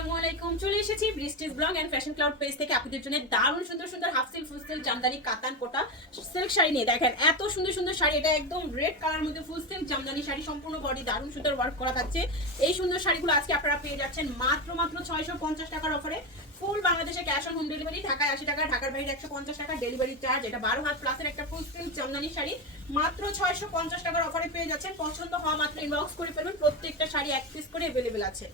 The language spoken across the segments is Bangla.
আসসালামু আলাইকুম। চলে এসেছি বৃষ্টিস blog and fashion cloud page থেকে। আপনাদের জন্য দারুণ সুন্দর সুন্দর half silk full silk jamdani, katan, kota silk sari নিয়ে দেখেন, এত সুন্দর সুন্দর শাড়ি। এটা একদম রেড কালার মধ্যে ফুল সিল্ক জামদানি শাড়ি, সম্পূর্ণ বডি দারুণ সুন্দর ওয়ার্ক করা থাকছে। এই সুন্দর শাড়িগুলো আজকে আপনারা পেয়ে যাচ্ছেন মাত্র মাত্র ছয়শো পঞ্চাশ টাকার অফারে ফুল বাংলাদেশে ক্যাশ অন হোম ডেলিভারি ঢাকায় আশি টাকা, ঢাকার বাইরে একশো পঞ্চাশ টাকা ডেলিভারি চার্জ এটা বারো হাত প্লাসের একটা ফুল সিল্ক জামদানি শাড়ি। মাত্র ছয়শো পঞ্চাশ টাকার অফারে পেয়ে যাচ্ছেন। পছন্দ হওয়া মাত্র ইনবক্স করে ফেলবেন প্রত্যেকটা শাড়ি এক পিস করে অ্যাভেলেবেল আছে।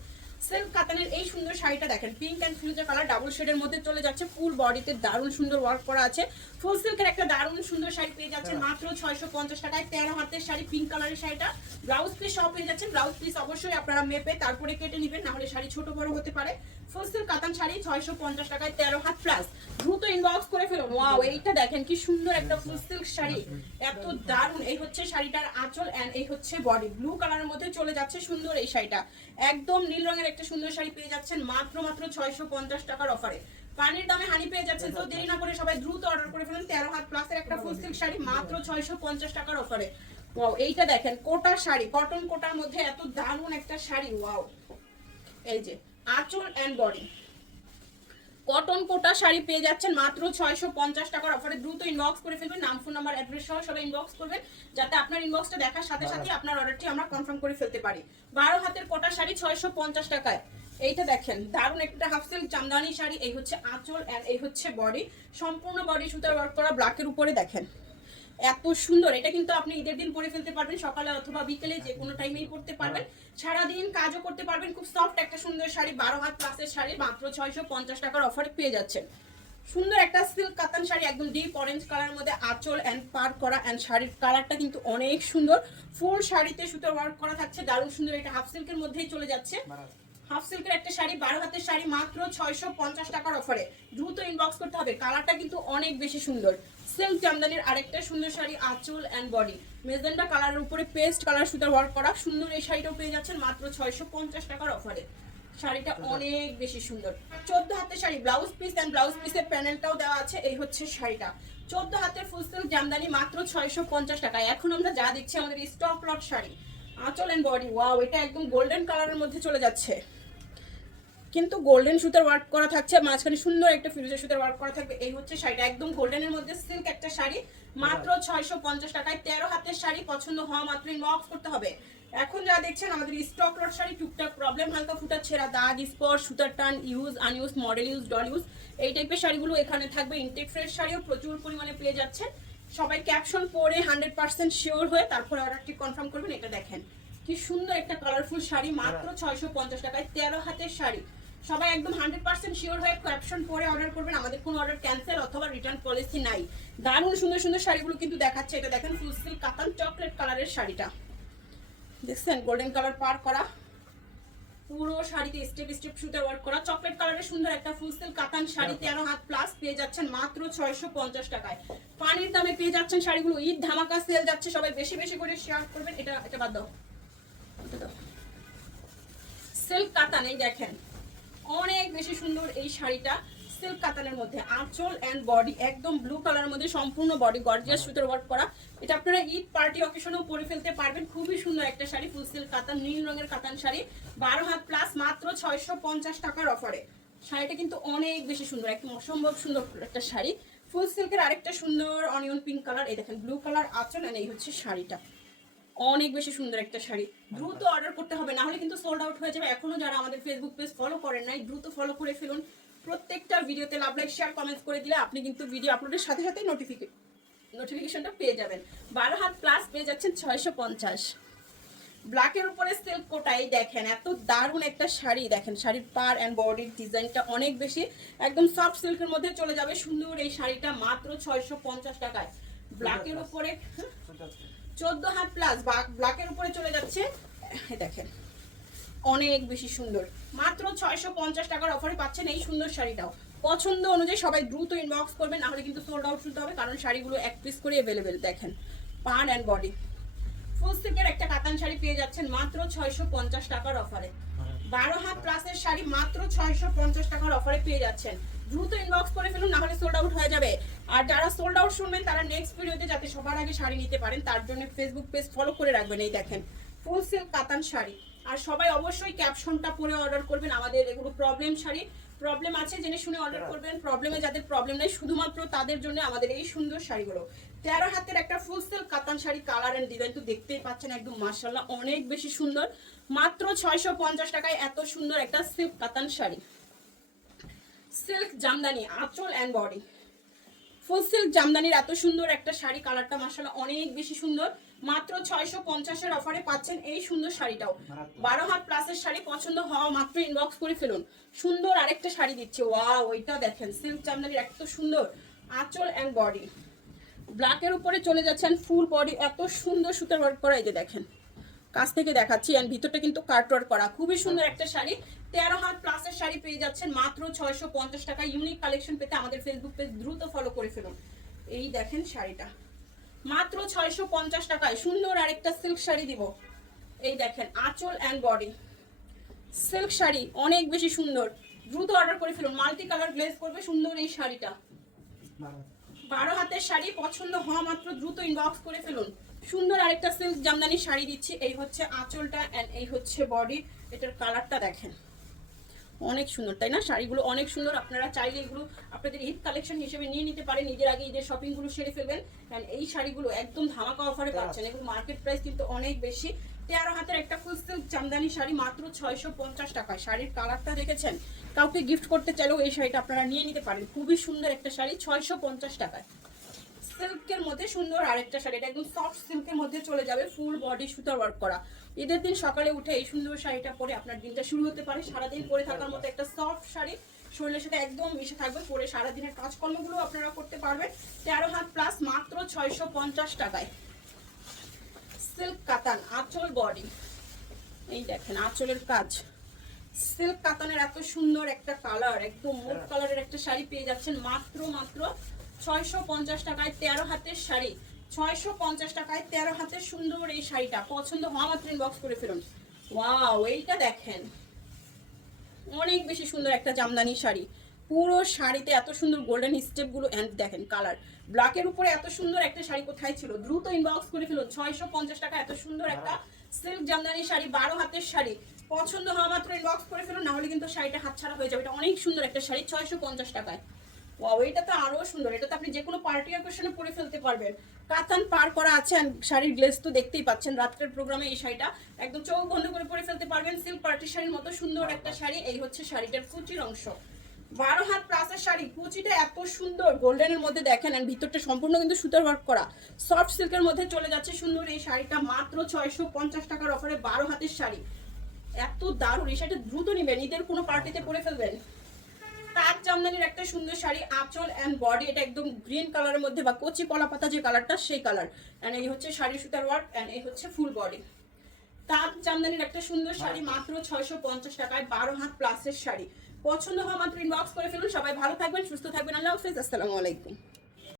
সিল্ক কাতানের এই সুন্দর শাড়িটা দেখেন pink and fuchsia colour double শেডের মধ্যে চলে যাচ্ছে ফুল বডিতে দারুণ সুন্দর ওয়ার্ক করা আছে। ফুল সিল্কের একটা দারুণ সুন্দর শাড়ি পেয়ে যাচ্ছেন মাত্র ছয়শো পঞ্চাশ টাকায় তেরো হাতের শাড়ি পিঙ্ক কালারের শাড়িটা। ব্লাউজ পিস সব পেয়ে যাচ্ছেন ব্লাউজ পিস অবশ্যই আপনারা মেপে তারপরে কেটে নেবেন নাহলে শাড়ি ছোট বড় হতে পারে। ফুল সিল্ক কাতান শাড়ি ছয়শো পঞ্চাশ টাকায় তেরো হাত প্লাস দ্রুত ইনবক্স করে ফেলুন ওয়াও এইটা দেখেন কি সুন্দর একটা ফুল শাড়ি। এত দারুণ। এই হচ্ছে শাড়িটার আঁচল এন্ড এই হচ্ছে বডি ব্লু কালারের মধ্যে চলে যাচ্ছে সুন্দর এই শাড়িটা। একদম নীল রঙের একটা সুন্দর শাড়ি পেয়ে যাচ্ছেন মাত্র মাত্র ছয়শো পঞ্চাশ টাকার অফারে পানির দামে হানি পেয়ে যাচ্ছেন, তো দেরি না করে সবাই দ্রুত অর্ডার করে ফেলুন। তেরো হাত প্লাসের একটা ফুল শাড়ি মাত্র ছয়শো পঞ্চাশ টাকার অফারে ওয়াও এইটা দেখেন, কোটা শাড়ি। কটন কোটার মধ্যে এত দারুণ একটা শাড়ি। ওয়াও এই যে। আঁচল and body cotton kota sari পেয়ে যাচ্ছেন মাত্র ছয়শো পঞ্চাশ টাকার অফারে দ্রুত ইনবক্স করে ফেলবেন নাম ফোন নাম্বার অ্যাড্রেস সহ সবাই ইনবক্স করবেন যাতে আপনার ইনবক্সটা দেখার সাথে সাথে আপনার অর্ডারটি আমরা কনফার্ম করে ফেলতে পারি। বারো হাতের কোটা শাড়ি ছয়শো পঞ্চাশ টাকায়। এইটা দেখেন দারুণ একটা হাফ সিল্ক জামদানি শাড়ি এই হচ্ছে আঁচল অ্যান্ড এই হচ্ছে বডি সম্পূর্ণ বডি সুতার ওয়ার্ক করা ব্ল্যাকের উপরে দেখেন। এত সুন্দর, এটা কিন্তু আপনি ঈদের দিন পরে ফেলতে পারবেন, সকালে অথবা বিকেলে যে কোনো টাইমেই পরতে পারবেন। সারাদিন কাজও করতে পারবেন, খুব সফট একটা সুন্দর শাড়ি, বারো হাত প্লাসের শাড়ি, মাত্র ছয়শো পঞ্চাশ টাকার অফারে পেয়ে যাচ্ছেন। সুন্দর একটা সিল্ক কাতান শাড়ি, একদম ডিপ অরেঞ্জ কালার মধ্যে আঁচল অ্যান্ড পার করা অ্যান্ড শাড়ির কালারটা কিন্তু অনেক সুন্দর। ফুল শাড়িতে সুতোর ওয়ার্ক করা থাকছে, দারুণ সুন্দর, এটা হাফ সিল্কের মধ্যেই চলে যাচ্ছে। হাফ সিল্কের একটা শাড়ি, বারো হাতের শাড়ি, মাত্র ছয়শো পঞ্চাশ টাকার অফারে দ্রুত ইনবক্স করতে হবে। কালারটা কিন্তু অনেক বেশি সুন্দর। সিল্ক জামদানির আরেকটা সুন্দর শাড়ি, আঁচল অ্যান্ড বডি মেজেন্ডা কালারের উপরে পেস্ট কালার সুতার ওয়ার্ক করা। সুন্দর এই শাড়িটাও পেয়ে যাচ্ছেন মাত্র ছয়শো পঞ্চাশ টাকার অফারে শাড়িটা অনেক বেশি সুন্দর। চোদ্দ হাতের sari blouse piece and blouse পিসের প্যানেলটাও দেওয়া আছে। এই হচ্ছে শাড়িটা। চোদ্দ হাতের ফুল সিল্ক জামদানি মাত্র ছয়শো পঞ্চাশ টাকায়। এখন আমরা যা দেখছি, আমাদের স্টক লট শাড়ি। আঁচল অ্যান্ড বডি ওয়াও এটা একদম গোল্ডেন কালারের মধ্যে চলে যাচ্ছে। কিন্তু গোল্ডেন সুতার ওয়ার্ক করা থাকছে মাঝখানে সুন্দর একটা ফিরোজের সুতার ওয়ার্ক করা থাকবে। এই হচ্ছে শাড়িটা একদম গোল্ডেনের মধ্যে সিল্ক একটা শাড়ি। মাত্র ছয়শো পঞ্চাশ টাকায় তেরো হাতের শাড়ি পছন্দ হওয়া মাত্র ইনবক্স করতে হবে। এখন যা দেখছেন আমাদের স্টক লট শাড়ি টুকটাক প্রবলেম হালকা ফুটা ছেঁড়া দাগ স্পট সুতার টান use unuse model use doll use এই টাইপের শাড়িগুলো এখানে থাকবে। ইনটেক ফ্রেশ শাড়িও প্রচুর পরিমাণে পেয়ে যাচ্ছেন। সবাই ক্যাপশন পরে হান্ড্রেড পার্সেন্ট শিওর হয়ে তারপরে অর্ডারটি কনফার্ম করবেন এটা দেখেন। কি সুন্দর একটা কালারফুল শাড়ি মাত্র ছয়শো পঞ্চাশ টাকায় তেরো হাতের শাড়ি। সবাই একদম হান্ড্রেড পার্সেন্ট শিওর হয়ে ক্যাপশন পরে অর্ডার করবেন। আমাদের কোনো অর্ডার ক্যান্সেল অথবা রিটার্ন পলিসি নাই। দারুণ সুন্দর সুন্দর শাড়িগুলো কিন্তু দেখাচ্ছে। এটা দেখেন ফুল সিল্ক কাতান চকলেট কালারের শাড়িটা। দেখছেন? গোল্ডেন কালার পার করা। পুরো শাড়িতে স্টেপ স্টেপ সুতে ওয়ার্ক করা। চকলেট কালারের সুন্দর একটা ফুল সিল্ক কাতান শাড়ি তেরো হাত প্লাস পেয়ে যাচ্ছেন মাত্র ছয়শো পঞ্চাশ টাকায়। পানির দামে পেয়ে যাচ্ছেন শাড়িগুলো। ঈদ ধামাকা সেল যাচ্ছে। সবাই বেশি বেশি করে শেয়ার করবেন। এটা এটা বাদ দাও। সিল্ক কাতান এই দেখেন। অনেক বেশি সুন্দর এই শাড়িটা সিল্ক কাতানের মধ্যে। আঁচল অ্যান্ড বডি একদম ব্লু কালারের মধ্যে সম্পূর্ণ বডি গর্জিয়াস সুতোর ওয়ার্ক করা। এটা আপনারা ঈদ পার্টি অকেশনেও পরে ফেলতে পারবেন। খুবই সুন্দর একটা শাড়ি ফুল সিল্ক কাতান, নীল রঙের কাতান শাড়ি। বারো হাত প্লাস মাত্র ছয়শো পঞ্চাশ টাকার অফারে শাড়িটা কিন্তু অনেক বেশি সুন্দর, একদম অসম্ভব সুন্দর একটা শাড়ি। ফুল সিল্কের আরেকটা সুন্দর অনিয়ন পিঙ্ক কালার এই দেখেন ব্লু কালার আঁচল অ্যান্ড এই হচ্ছে শাড়িটা। অনেক বেশি সুন্দর একটা শাড়ি। দ্রুত অর্ডার করতে হবে না হলে কিন্তু সোল্ড আউট হয়ে যাবে। এখনও যারা আমাদের ফেসবুক পেজ ফলো করেন নাই দ্রুত ফলো করে ফেলুন। প্রত্যেকটা ভিডিওতে লাভ লাইক শেয়ার কমেন্টস করে দিলে আপনি কিন্তু ভিডিও আপলোডের সাথে সাথে নোটিফিকেশন নোটিফিকেশনটা পেয়ে যাবেন। বারো হাত প্লাস পেয়ে যাচ্ছেন ছয়শো পঞ্চাশ। ব্ল্যাকের উপরে সিল্ক কোটাই দেখেন এত দারুণ একটা শাড়ি দেখেন। শাড়ির পার অ্যান্ড বডির ডিজাইনটা অনেক বেশি। একদম সফট সিল্কের মধ্যে চলে যাবে। সুন্দর এই শাড়িটা মাত্র ছয়শো পঞ্চাশ টাকায়। ব্ল্যাকের উপরে চোদ্দ হাত প্লাস ব্ল্যাকের উপরে চলে যাচ্ছে। দেখেন, অনেক বেশি সুন্দর। মাত্র ছয়শো পঞ্চাশ টাকার অফারে পাচ্ছেন এই সুন্দর শাড়িটাও। পছন্দ অনুযায়ী সবাই দ্রুত ইনবক্স করবেন, নাহলে কিন্তু সোল্ড আউট শুনতে হবে, কারণ শাড়িগুলো এক পিস করে অ্যাভেলেবেল দেখেন। পান অ্যান্ড বডি ফুল সিল্কের একটা কাতান শাড়ি পেয়ে যাচ্ছেন মাত্র ছয়শো পঞ্চাশ টাকার অফারে বারো হাত প্লাসের শাড়ি মাত্র ছয়শো পঞ্চাশ টাকার অফারে পেয়ে যাচ্ছেন। দ্রুত ইনবক্স করে ফেলুন নাহলে সোল্ড আউট হয়ে যাবে। আর যারা সোল্ড আউট শুনবেন তারা নেক্সট ভিডিওতে যাতে সবার আগে শাড়ি নিতে পারেন তার জন্য ফেসবুক পেজ ফলো করে রাখবেন এই দেখেন। ফুল সিল্ক কাতান শাড়ি। আর সবাই অবশ্যই ক্যাপশনটা পরে অর্ডার করবেন আমাদের এগুলো প্রবলেম শাড়ি। প্রবলেম আছে জেনে শুনে অর্ডার করবেন। প্রবলেমে যাদের প্রবলেম নেই শুধুমাত্র তাদের জন্য আমাদের এই সুন্দর শাড়িগুলো। তেরো হাতের একটা ফুল সেল কাতান শাড়ি কালার এন্ড ডিজাইন তো দেখতেই পাচ্ছেন একদম মার্শাল্লাহ অনেক বেশি সুন্দর। মাত্র ছয়শো পঞ্চাশ টাকায় এত সুন্দর একটা সিল্ক কাতান শাড়ি। সিল্ক জামদানি আঁচল অ্যান্ড বডি ফুল সিল্ক জামদানির এত সুন্দর একটা শাড়ি কালারটা মাসালা অনেক বেশি সুন্দর। মাত্র ছয়শো পঞ্চাশের অফারে পাচ্ছেন এই সুন্দর শাড়িটাও। বারো হাত প্লাসের শাড়ি পছন্দ হওয়া মাত্র ইনবক্স করে ফেলুন। সুন্দর আরেকটা শাড়ি দিচ্ছে। ওয়া ওইটা দেখেন সিল্ক জামদানির এত সুন্দর। আঁচল অ্যান্ড বডি ব্ল্যাকের উপরে চলে যাচ্ছেন ফুল বডি এত সুন্দর সুতার ওয়ার্ক করা এই যে দেখেন। কাছ থেকে দেখাচ্ছি অ্যান্ড ভিতরটা কিন্তু কাটওয়ার্ক করা। খুবই সুন্দর একটা শাড়ি। তেরো হাত প্লাসের শাড়ি পেয়ে যাচ্ছেন মাত্র ছয়শো পঞ্চাশ টাকা। ইউনিক কালেকশন পেতে আমাদের ফেসবুক পেজ দ্রুত ফলো করে ফেলুন। এই দেখেন শাড়িটা। মাত্র ছয়শো পঞ্চাশ টাকায় সুন্দর আরেকটা সিল্ক শাড়ি দিব। এই দেখেন আঁচল অ্যান্ড বডি সিল্ক শাড়ি অনেক বেশি সুন্দর। দ্রুত অর্ডার করে ফেলুন। মাল্টি কালার গ্লেজ করবে সুন্দর এই শাড়িটা। বারো হাতের শাড়ি পছন্দ হওয়া মাত্র দ্রুত ইনবক্স করে ফেলুন। সুন্দর আরেকটা সিল্ক জামদানি শাড়ি দিচ্ছি এই হচ্ছে আঁচলটা অ্যান্ড এই হচ্ছে বডি এটার কালারটা দেখেন। অনেক সুন্দর তাই না? শাড়িগুলো অনেক সুন্দর আপনারা চাইলে এগুলো আপনাদের ঈদ কালেকশন হিসেবে নিয়ে নিতে পারেন নিজের আগে ঈদের শপিংগুলো সেরে ফেলবেন। অ্যান্ড এই শাড়িগুলো একদম ধামাকা অফারে পাচ্ছেন এগুলো মার্কেট প্রাইস কিন্তু অনেক বেশি। তেরো হাতের একটা ফুল সিল্ক জামদানি শাড়ি মাত্র ছয়শো পঞ্চাশ টাকায়। শাড়ির কালারটা দেখেছেন? কাউকে গিফট করতে চাইলেও এই শাড়িটা আপনারা নিয়ে নিতে পারেন। খুবই সুন্দর একটা শাড়ি ছয়শো পঞ্চাশ টাকায়। সিল্কের মধ্যে সুন্দর আরেকটা শাড়ি। এটা একদম সফট সিল্কের মধ্যে চলে যাবে ফুল বডি সুতার ওয়ার্ক করা। ঈদের দিন সকালে উঠে এই সুন্দর শাড়িটা পরে আপনার দিনটা শুরু হতে পারে। সারাদিন পরে থাকার মতো একটা সফট শাড়ি। শরীরের সাথে একদম মিশে থাকবে। পরে সারাদিনের কাজকর্মগুলো আপনারা করতে পারবেন। তেরো হাত প্লাস মাত্র ছয়শো পঞ্চাশ টাকায়। সিল্ক কাতান আঁচল বডি এই দেখেন আঁচলের কাজ। সিল্ক কাতানের এত সুন্দর একটা কালার একদম মুখ কালারের একটা শাড়ি পেয়ে যাচ্ছেন মাত্র মাত্র ছয়শো পঞ্চাশ টাকায় তেরো হাতের শাড়ি। ছয়শো পঞ্চাশ টাকায় তেরো হাতের সুন্দর এই শাড়িটা। পছন্দ হওয়া মাত্র ইনবক্স করে ফেলুন। ওয়াও এইটা দেখেন। অনেক বেশি সুন্দর একটা জামদানি শাড়ি। পুরো শাড়িতে এত সুন্দর গোল্ডেন স্টেপগুলো অ্যান্ড দেখেন কালার ব্ল্যাকের উপরে এত সুন্দর একটা শাড়ি কোথায় ছিল? দ্রুত ইনবক্স করে ফেলুন। ছয়শো পঞ্চাশ টাকা এত সুন্দর একটা সিল্ক জামদানি শাড়ি, বারো হাতের শাড়ি। পছন্দ হওয়া মাত্র ইনবক্স করে ফেলুন নাহলে কিন্তু শাড়িটা হাতছাড়া হয়ে যাবে। এটা অনেক সুন্দর একটা শাড়ি, ছয়শো পঞ্চাশ টাকায়। ওয়াও এটা তো আরও সুন্দর। এটা তো আপনি যে কোনো পার্টি অকেশনে পরে ফেলতে পারবেন। কাতান পার করা আছে শাড়ির গ্লেজ তো দেখতেই পাচ্ছেন রাত্রের প্রোগ্রামে এই শাড়িটা। একদম চোখ বন্ধ করে পরে ফেলতে পারবেন সিল্ক পার্টি শাড়ির মতো সুন্দর একটা শাড়ি। এই হচ্ছে শাড়িটার কুচির অংশ। বারো হাত প্লাসের শাড়ি। কুচিটা এত সুন্দর। গোল্ডেনের মধ্যে দেখেন আর ভিতরটা সম্পূর্ণ কিন্তু সুতার ওয়ার্ক করা। সফট সিল্কের মধ্যে চলে যাচ্ছে সুন্দর এই শাড়িটা। মাত্র ছয়শো পঞ্চাশ টাকার অফারে বারো হাতের শাড়ি। এত দারুণ। এই শাড়িটা দ্রুত নেবেন। ঈদের কোনো পার্টিতে পরে ফেলবেন। তাঁত জামদানির একটা সুন্দর শাড়ি, আঁচল অ্যান্ড বডি এটা একদম গ্রিন কালারের মধ্যে বা কচি কলা পাতা যে কালারটা সেই কালার অ্যান্ড এই হচ্ছে শাড়ি সুতার ওয়ার্ক অ্যান্ড এই হচ্ছে ফুল বডি তাঁত জামদানির একটা সুন্দর শাড়ি, মাত্র ছয়শো পঞ্চাশ টাকায় বারো হাত প্লাসের শাড়ি। পছন্দ হওয়া মাত্র ইনবক্স করে ফেলুন। সবাই ভালো থাকবেন, সুস্থ থাকবেন। আল্লাহ হাফিজ। আসসালামু আলাইকুম।